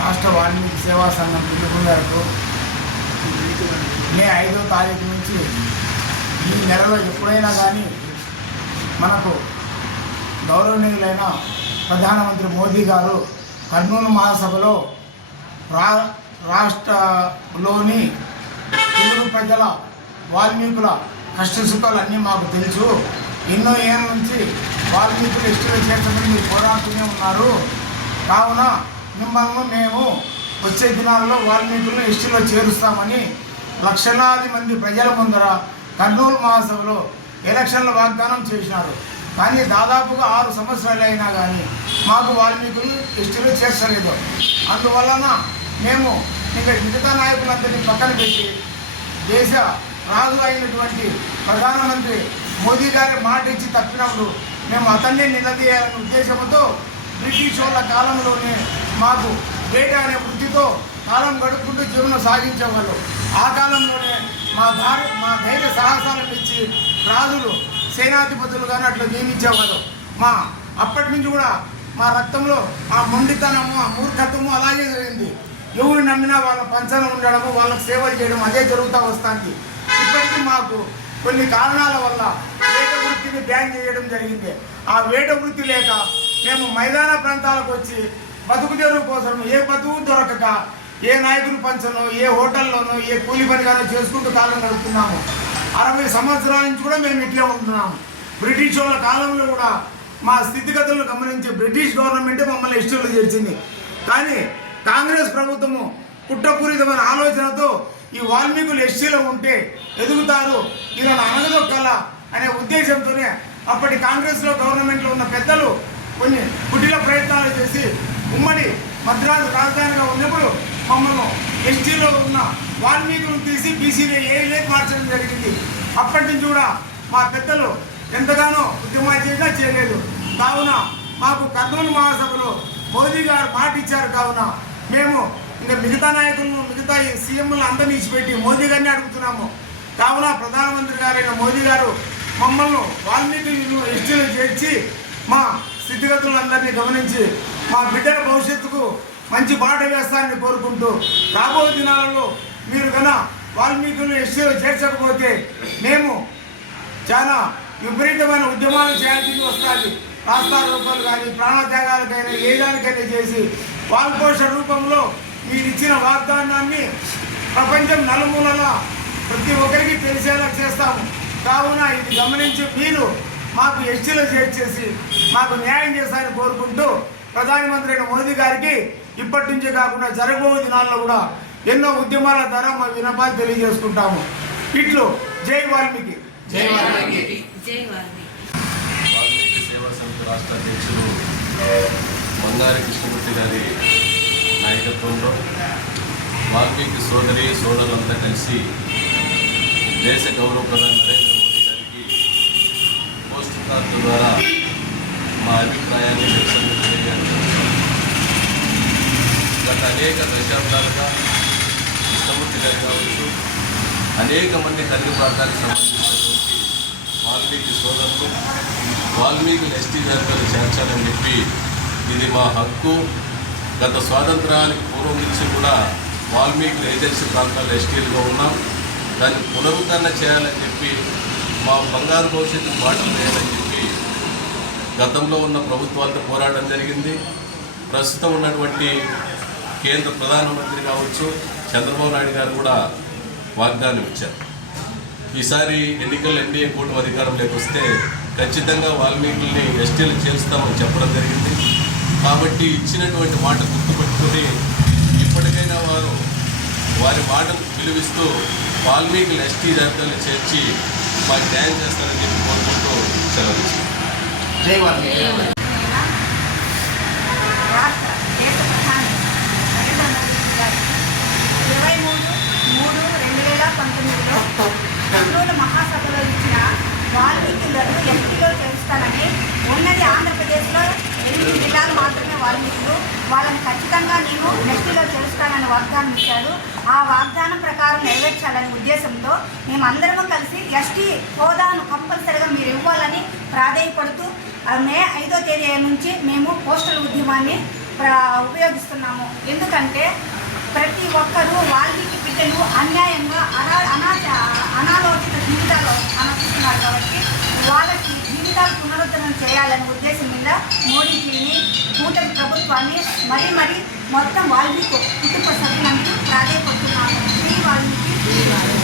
రాష్ట్ర వాల్మీకి సేవా సంఘం పిలుపు మే ఐదో తారీఖు నుంచి ఈ నెలలో ఎప్పుడైనా కానీ మనకు గౌరవనీయులైన ప్రధానమంత్రి మోదీ గారు కర్నూలు మహాసభలో రా రాష్ట్రలోని తెలుగు ప్రజల వాల్మీకుల కష్ట సుఖాలు అన్నీ మాకు తెలుసు. ఎన్నో ఏళ్ళ నుంచి వాల్మీకులు ఇష్టలు చేర్చమని మీరు పోరాడుతూనే ఉన్నారు. కావున మిమ్మల్ని మేము వచ్చే దినాల్లో వాల్మీకులను ఇష్టలో చేరుస్తామని లక్షలాది మంది ప్రజల ముందర కర్నూలు మహాసభలో ఎలక్షన్ల వాగ్దానం చేసినారు. కానీ దాదాపుగా ఆరు సంవత్సరాలు అయినా కానీ మాకు వాల్మీకులు ఇష్టలు చేర్చలేదు. అందువలన మేము ఇంకా మిగతా నాయకులందరినీ పక్కన పెట్టి దేశ రాజు అయినటువంటి ప్రధానమంత్రి మోదీ గారి మాట ఇచ్చి తప్పినప్పుడు మేము అతన్నే నిలదీయాలనే ఉద్దేశంతో బ్రిటిష్ వాళ్ళ కాలంలోనే మాకు వేట అనే వృత్తితో కాలం గడుపుకుంటూ జీవనం సాగించేవాళ్ళు. ఆ కాలంలోనే మా దారి మా ధైర్య సాహసాలను ఇచ్చి రాజులు సేనాధిపతులు కానీ అట్లా నియమించేవాళ్ళు. మా అప్పటి నుంచి కూడా మా రక్తంలో ఆ మొండితనము ఆ మూర్ఖత్వము అలాగే జరిగింది. ఎవరు నమ్మినా వాళ్ళ పంచన ఉండడము వాళ్ళకి సేవలు చేయడం అదే జరుగుతూ వస్తుంది. ఇప్పటికీ మాకు కొన్ని కారణాల వల్ల వేట వృత్తిని బ్యాన్ చేయడం జరిగింది. ఆ వేట వృత్తి లేక మేము మైదాన ప్రాంతాలకు వచ్చి బతుకు తెరువు కోసం ఏ బతుకు దొరకక ఏ నాయకుని పంచనో ఏ హోటల్లోనో ఏ కూలి పనిగానో చేసుకుంటూ కాలం గడుపుతున్నాము. అరవై సంవత్సరాల నుంచి కూడా మేము ఇట్లే ఉంటున్నాము. బ్రిటిష్ వాళ్ళ కాలంలో కూడా మా స్థితిగతులను గమనించి బ్రిటిష్ గవర్నమెంటే మమ్మల్ని ఇష్టలు చేర్చింది. కానీ కాంగ్రెస్ ప్రభుత్వము కుట్రపూరితమైన ఆలోచనతో ఈ వాల్మీకులు ఎస్టీలో ఉంటే ఎదుగుతారు ఇలా అనగదొక్కాల అనే ఉద్దేశంతోనే అప్పటి కాంగ్రెస్లో గవర్నమెంట్లో ఉన్న పెద్దలు కొన్ని కుటిల ప్రయత్నాలు చేసి ఉమ్మడి మద్రాసు రాజధానిగా ఉన్నప్పుడు మమ్మల్ని ఎస్టీలో ఉన్న వాల్మీకులను తీసి బీసీలో ఏలే మార్చడం జరిగింది. అప్పటి నుంచి కూడా మా పెద్దలు ఎంతగానో ఉద్యమాలు చేసినా చేయలేదు. కావున మాకు కర్నూలు మహాసభలో మోదీ గారు మాట ఇచ్చారు. కావున మేము ఇంకా మిగతా నాయకులను మిగతా సీఎంలను అందరినీ ఇచ్చిపెట్టి మోదీ గారిని అడుగుతున్నాము. కావున ప్రధానమంత్రి గారైన మోదీ గారు మమ్మల్ని వాల్మీకి ఎస్టీలో చేర్చి మా స్థితిగతులందరినీ గమనించి మా బిడ్డల భవిష్యత్తుకు మంచి బాట వేస్తారని కోరుకుంటూ రాబోయే దినాలలో మీరు గన వాల్మీకులు ఎస్సీలో చేర్చకపోతే మేము చాలా విపరీతమైన ఉద్యమాలు చేయాల్సి వస్తుంది. రాస్తా రూపాలు కానీ ప్రాణత్యాగాలకైనా ఏ దానికైనా చేసి వాల్పోష రూపంలో మీరు ఇచ్చిన వాగ్దానాన్ని ప్రపంచం నలుమూలలా ప్రతి ఒక్కరికి తెలిసేలా చేస్తాము. కావున ఇది గమనించి మీరు మాకు ఎస్టీలో చేర్చేసి మాకు న్యాయం చేస్తారని కోరుకుంటూ ప్రధానమంత్రి అయిన మోదీ గారికి ఇప్పటి నుంచే కాకుండా జరగబో దినాల్లో కూడా ఎన్నో ఉద్యమాల ద్వారా మా వినపాలు తెలియజేసుకుంటాము. ఇట్లు జై వాల్మీకి. జై వాల్మీకి. జై వాల్మీకి. వాల్మీకి సేవా సమితి రాష్ట్ర అధ్యక్షులు మంగారి కృష్ణమూర్తి గారి నాయకత్వంలో వాల్మీకి సోదరి సోదరులంతా కలిసి దేశ గౌరవ ప్రధాని నరేంద్ర మోదీ గారికి పోస్ట్ కార్డు ద్వారా మా అభిప్రాయాన్ని నిరసన తెలియజేస్తున్నాం గత అనేక దశాబ్దాలుగా కృష్ణమూర్తి గారు కావచ్చు. అనేక మంది తెలుగు ప్రాంతానికి సంబంధించినటువంటి వాల్మీకి సోదరులు వాల్మీకి ఎస్టీ వర్గాలు చేర్చాలని చెప్పి ఇది మా హక్కు. గత స్వాతంత్రానికి పూర్వం నుంచి కూడా వాల్మీకి ఏజెన్సీ ప్రాంతాల్లో ఎస్టీలుగా ఉన్నాం. దాన్ని పునరుద్ధరణ చేయాలని చెప్పి మా బంగారు భవిష్యత్తు బాటలు వేయాలని చెప్పి గతంలో ఉన్న ప్రభుత్వాలతో పోరాటం జరిగింది. ప్రస్తుతం ఉన్నటువంటి కేంద్ర ప్రధానమంత్రి కావచ్చు చంద్రబాబు నాయుడు గారు కూడా వాగ్దానం ఇచ్చారు. ఈసారి ఎన్నికలు ఎన్డీఏ కూటమి అధికారంలోకి వస్తే ఖచ్చితంగా వాల్మీకుల్ని ఎస్టీలు చేరుస్తామని చెప్పడం జరిగింది. కాబట్టి ఇచ్చినటువంటి మాట గుర్తుపెట్టుకుని ఇప్పటికైనా వారు వారి మాటలు విలువిస్తూ వాల్మీకులు ఎస్టీ జాబితాలో చేర్చి మాకు న్యాయం చేస్తారని చెప్పి కోరుకుంటూ సెలవు తీసుకుంటాం. జై వాల్మీకి రాష్ట్ర దేశ ప్రధాని నరేంద్ర మోదీ గారు ఇరవై మూడు మూడు రెండు వేల పంతొమ్మిదిలో కర్నూలు మహాసభలో ఇచ్చిన వాల్మీకులను ఎస్టీలో చేరుస్తానని ఉన్నది ఆంధ్రప్రదేశ్లో ఎనిమిది జిల్లాలు మాత్రమే వాల్మీకులు వాళ్ళని ఖచ్చితంగా నేను ఎస్టీలో చేరుస్తానని వాగ్దానం ఇచ్చాడు ఆ వాగ్దానం ప్రకారం నెరవేర్చాలనే ఉద్దేశంతో మేమందరము కలిసి ఎస్టీ హోదాను కంపల్సరిగా మీరు ఇవ్వాలని ప్రాధాయపడుతూ మే ఐదో తేదీ నుంచి మేము పోస్టల్ ఉద్యమాన్ని ఉపయోగిస్తున్నాము. ఎందుకంటే ప్రతి ఒక్కరూ వాల్మీకి బిడ్డలు అన్యాయంగా అనా అనా అనాలోచిత జీవితాలు అనుకుంటున్నారు కాబట్టి వాళ్ళకి పథకాలు పునరుద్ధరణ చేయాలనే ఉద్దేశం మీద మోడీజీని కూటమి ప్రభుత్వాన్ని మరీ మరీ మొత్తం వాల్మీకి కుటుంబ సభ్యులందరూ ప్రాధాన్యపడుతున్నాము శ్రీ వాల్మీకి